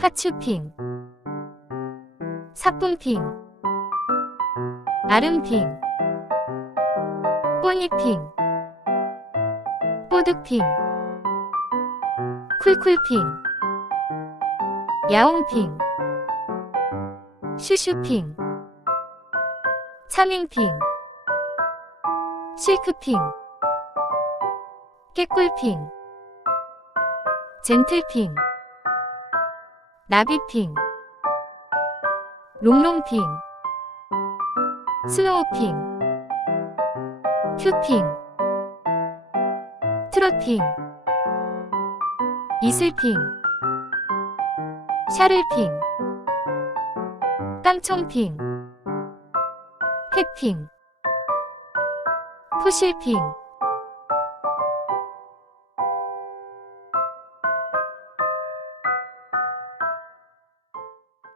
하츄핑 사뿐핑 아름핑 꼬니핑 뽀득핑 쿨쿨핑 야옹핑 슈슈핑 차밍핑 실크핑 깨꿀핑 젠틀핑 나비핑 롱롱핑 슬로우핑 큐핑 트롯핑 이슬핑 샤를핑 깡총핑 팩핑 푸실핑